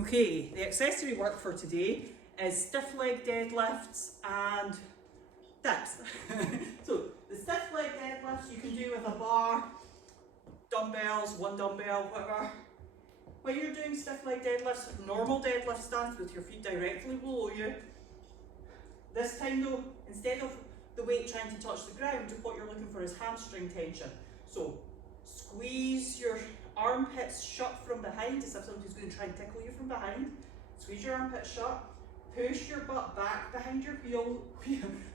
Okay, the accessory work for today is stiff leg deadlifts and dips. So the stiff leg deadlifts you can do with a bar, dumbbells, one dumbbell, whatever. When you're doing stiff leg deadlifts, normal deadlift stance with your feet directly below you. This time though, instead of the weight trying to touch the ground, what you're looking for is hamstring tension. So squeeze your armpits shut from behind, as if somebody's going to try and tickle you from behind. Squeeze your armpits shut, push your butt back behind your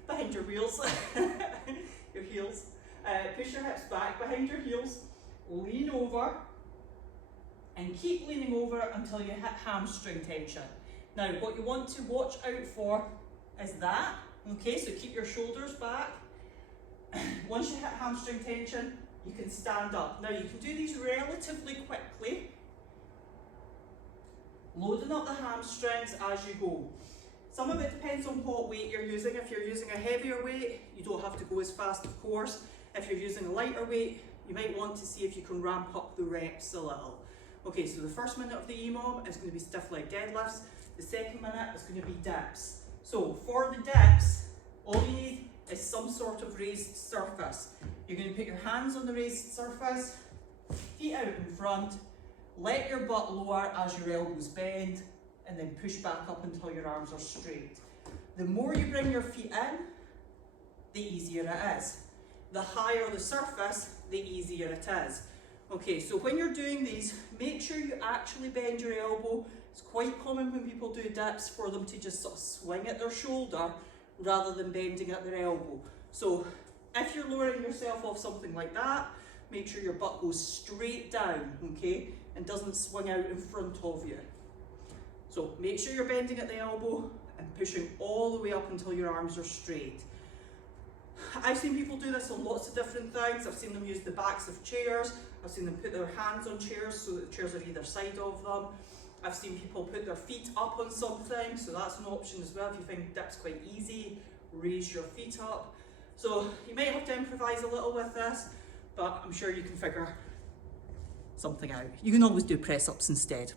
behind your wheels, your heels. Push your hips back behind your heels, lean over, and keep leaning over until you hit hamstring tension. Now, what you want to watch out for is that, okay, so keep your shoulders back. Once you hit hamstring tension, you can stand up. Now, you can do these relatively quickly, loading up the hamstrings as you go. Some of it depends on what weight you're using. If you're using a heavier weight, you don't have to go as fast, of course. If you're using a lighter weight, you might want to see if you can ramp up the reps a little. Okay, so the first minute of the EMOM is going to be stiff leg deadlifts. The second minute is going to be dips. So for the dips, all you need is some sort of raised surface. You're going to put your hands on the raised surface, feet out in front, let your butt lower as your elbows bend, and then push back up until your arms are straight. The more you bring your feet in, the easier it is. The higher the surface, the easier it is. Okay, so when you're doing these, make sure you actually bend your elbow. It's quite common when people do dips for them to just sort of swing at their shoulder rather than bending at their elbow. So if you're lowering yourself off something like that, make sure your butt goes straight down, okay, and doesn't swing out in front of you. So make sure you're bending at the elbow and pushing all the way up until your arms are straight. I've seen people do this on lots of different things. I've seen them use the backs of chairs. I've seen them put their hands on chairs so that the chairs are either side of them. I've seen people put their feet up on something, so that's an option as well. If you find dips quite easy, raise your feet up. So you might have to improvise a little with this, but I'm sure you can figure something out. You can always do press ups instead.